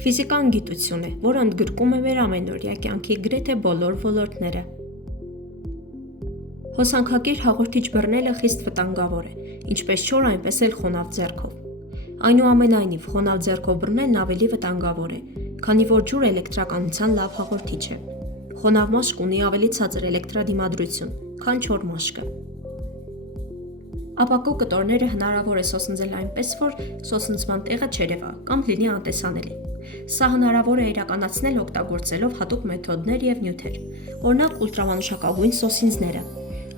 Ֆիզիկան գիտություն է, որը ընդգրկում է մեր ամենօրյա կյանքի գրեթե բոլոր ոլորտները։ Հոսանքակիր հաղորդիչ բռնելը խիստ վտանգավոր է, ինչպես չոր, այնպես էլ խոնավ ձեռքով։ Այնուամենայնիվ, խոնավ ձեռքով բռնելն ավելի վտանգավոր է, քանի որ ջուրը էլեկտրականության լավ հաղորդիչ է։ Խոնավ մաշկ ունի ավելի ցածր էլեկտրադիմադրություն, քան չոր մաշկը։ Ապակու կտորները հնարավոր է սոսնձել այնպես, որ սոսնձման տեղը չերևա կամ լինի անտեսանելի։ Սա հնարավոր է իրականացնել օգտագործելով հատուկ մեթոդներ և նյութեր, օրինակ ուլտրամանուշակագույն սոսինձները։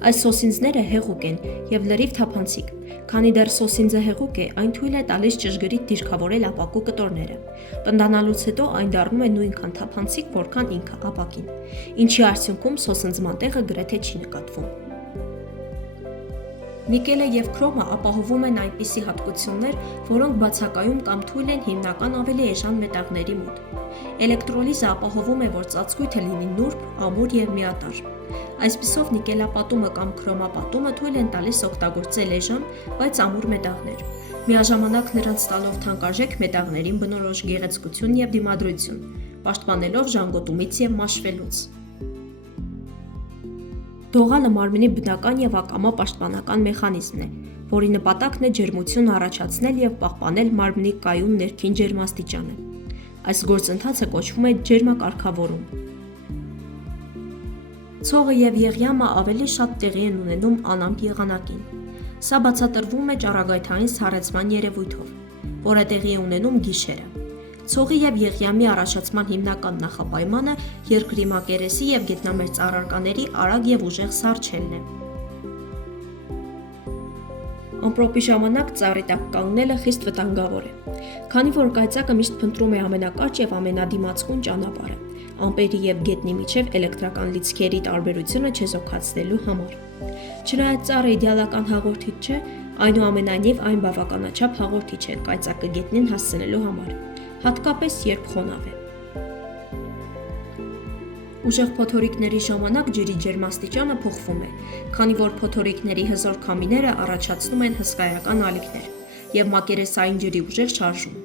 Այս սոսինձները հեղուկ են և լրիվ թափանցիկ, քանի դեռ սոսինձը հեղուկ է, այն թույլ է տալիս ճշգրիտ դիրքավորել ապակու կտորները։ Պնդանալուց հետո այն դառնում է նույնքան թափանցիկ, որքան ինքը ապակին, ինչի արդյունքում սոսնձման տեղը գրեթե չի նկատվում։ Նիկելը և քրոմը ապահովում են այնպիսի հատկություններ, որոնք բացակայում կամ թույլ են հիմնական ավելի էժան մետաղների մոտ։ Էլեկտրոլիզը ապահովում է, որ ծածկույթը լինի նուրբ, ամուր և միատարր։ Այսպիսով նիկելապատումը կամ քրոմապատումը թույլ են տալիս օգտագործել էժան, բայց ամուր մետաղներ, միաժամանակ նրանց տալով թանկարժեք մետաղներին բնորոշ գեղեցկություն և դիմադրություն, պաշտպանելով ժանգոտումից և մաշվելուց։ Դողալը մարմնի բնական և ակամա պաշտպանական մեխանիզմն է, որի նպատակն է ջերմություն առաջացնել և պահպանել մարմնի կայուն ներքին ջերմաստիճանը։ Այս գործընթացը կոչվում է ջերմակարգավորում։ Ցողը և եղյամը ավելի շատ տեղի են ունենում անամպ եղանակին։ Սա բացատրվում է ճառագայթային սառեցման երևույթով, որը տեղի է ունենում գիշերը։ Ցողի և եղյամի առաջացման հիմնական նախապայմանը երկրի մակերեսի և գետնամերձ առարկաների արագ և ուժեղ սառչելն է։ Ամպրոպի ժամանակ ծառի տակ կանգնելը խիստ վտանգավոր է, քանի որ կայծակը միշտ փնտրում է ամենակարճ և ամենադիմացկուն ճանապարհը, ամպերի և գետնի միջև էլեկտրական լիցքերի տարբերությունը չեզոքացնելու համար։ Չնայած ծառը իդեալական հաղորդիչ չէ, այնուամենայնիվ այն բավականաչափ հաղորդիչ է կայծակը գետնին հասցնելու համար, հատկապես երբ խոնավ է։ Ուժեղ փոթորիկների ժամանակ ջրի ջերմաստիճանը փոխվում է, քանի որ փոթորիկների հզոր քամիները առաջացնում են հսկայական ալիքներ և մակերեսային ջրի ուժեղ շարժում։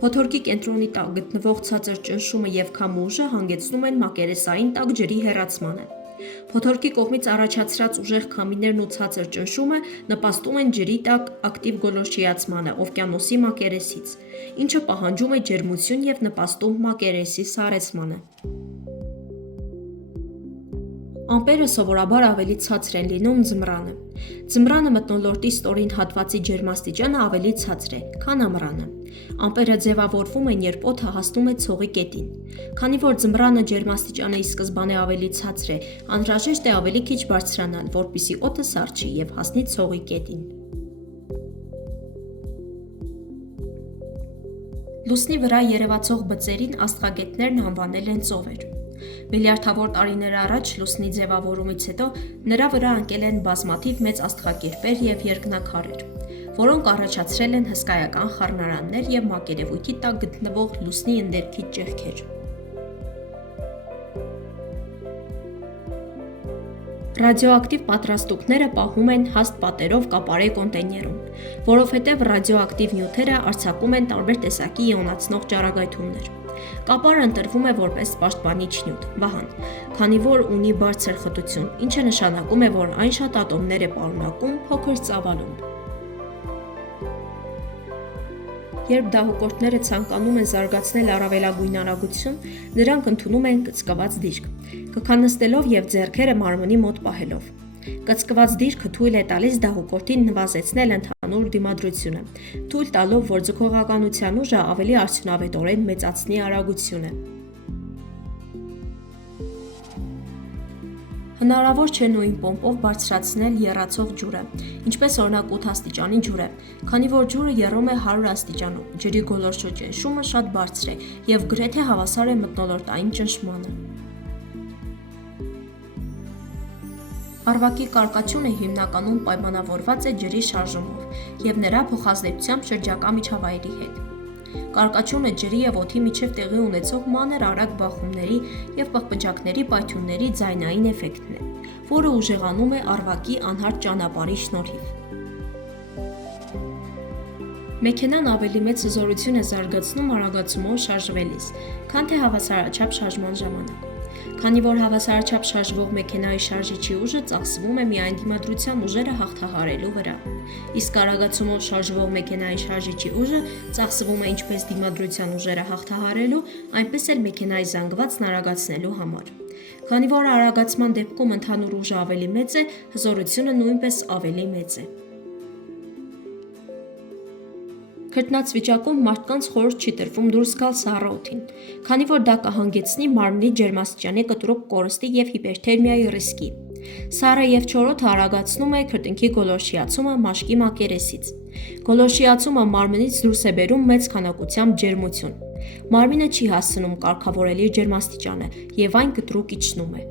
Փոթորկի կենտրոնի տակ գտնվող ցածր ճնշումը և քամու ուժը հանգեցնում են մակերեսային տաք ջրի հեռացմանը։ Փոթորկի կողմից առաջացրած ուժեղ քամիներն ու ցածր ճնշումը նպաստում են ջրի տակ ակտիվ գոլորշիացմանը օվկիանոսի մակերեսից, ինչը պահանջում է ջերմություն և նպաստում մակերեսի սառեցմանը։ Ամպերը սովորաբար ավելի ցածր են լինում ձմռանը։ Ձմռանը մթնոլորտի ստորին հատվածի ջերմաստիճանը ավելի ցածր է, քան ամռանը։ Ամպերը ձևավորվում են, երբ օդը հասնում է ցողի կետին։ Քանի որ ձմռանը ջերմաստիճանը ի սկզբանե ավելի ցածր է, անհրաժեշտ է ավելի քիչ բարձրանալ, որպեսզի օդը սառչի և հասնի ցողի կետին։ Լուսնի վրա երևացող բծերին աստղագետներն անվանել են ծովեր։ Միլիարդավոր տարիներ առաջ լուսնի ձևավորումից հետո նրա վրա ընկել են բազմաթիվ մեծ աստղակերպեր և երկնաքարեր, որոնք առաջացրել են հսկայական խառնարաններ և մակերևույթի տակ գտնվող լուսնի ընդերքի ճեղքեր։ Ռադիոակտիվ պատրաստուկները պահում են հաստ պատերով կապարե կոնտեյներում, որովհետև ռադիոակտիվ նյութերը արձակում են տարբեր տեսակի իոնացնող ճառագայթումներ։ Կապարը ընտրվում է որպես պաշտպանիչ նյութ, վահան, քանի որ ունի բարձր խտություն, ինչը նշանակում է, որ այն շատ ատոմներ է պարունակում փոքր ծավալում։ Երբ դահուկորդները ցանկանում են զարգացնել առավելագույն արագություն, նրանք ընդունում են կծկված դիրք, կքանստելով և ձեռքերը մարմնի մոտ պահելով։ Կծկված դիրքը թույլ է տալիս դահուկորդին նվազեցնել ընդհանուր դիմադրությունը, թույլ տալով, որ ձգողականության ուժը ավելի արդյունավետորեն մեծացնի արագությունը։ Հնարավոր չէ նույն պոմպով բարձրացնել եռացող ջուրը, ինչպես օրինակ 8 աստիճանի ջուրը, քանի որ ջուրը եռում է 100 աստիճանում, ջրի գոլորշու ճնշումը շատ բարձր է և գրեթե հավասար է մթնոլորտային ճնշմանը։ Առվակի կարկաչյունը հիմնականում պայմանավորված է ջրի շարժումով և նրա փոխազդեցությամբ շրջակա միջավայրի հետ։ Կարկաչյունը ջրի և օդի միջև տեղի ունեցող մանր արագ բախումների և պղպջակների պայթյունների ձայնային էֆեկտն է, որը ուժեղանում է առվակի անհարթ ճանապարհի շնորհիվ։ Մեքենան ավելի մեծ հզորություն է զարգացնում արագացումով շարժվելիս, քան թե հավասարաչափ շարժման ժամանակ։ Քանի որ հավասարաչափ շարժվող մեքենայի շարժիչի ուժը ծախսվում է միայն դիմադրության ուժերը հաղթահարելու վրա, իսկ արագացումով շարժվող մեքենայի շարժիչի ուժը ծախսվում է ինչպես դիմադրության ուժերը հաղթահարելու, այնպես էլ մեքենայի զանգվածն արագացնելու համար։ Քանի որ արագացման դեպքում ընդհանուր ուժը ավելի մեծ է, հզորությունը նույնպես ավելի մեծ է։ Քրտնած վիճակում մարդկանց խորհուրդ չի տրվում դուրս գալ սառը օդին, քանի որ դա կհանգեցնի մարմնի ջերմաստիճանի կտրուկ կորստի և հիպերթերմիայի ռիսկի։ Սառը և չոր օդը արագացնում է քրտինքի գոլորշիացումը մաշկի մակերեսից։ Գոլորշիացումը մարմնից դուրս է բերում մեծ քանակությամբ ջերմություն։ Մարմինը չի հասցնում կարգավորել իր ջերմաստիճանը և այն կտրուկ իջնում է։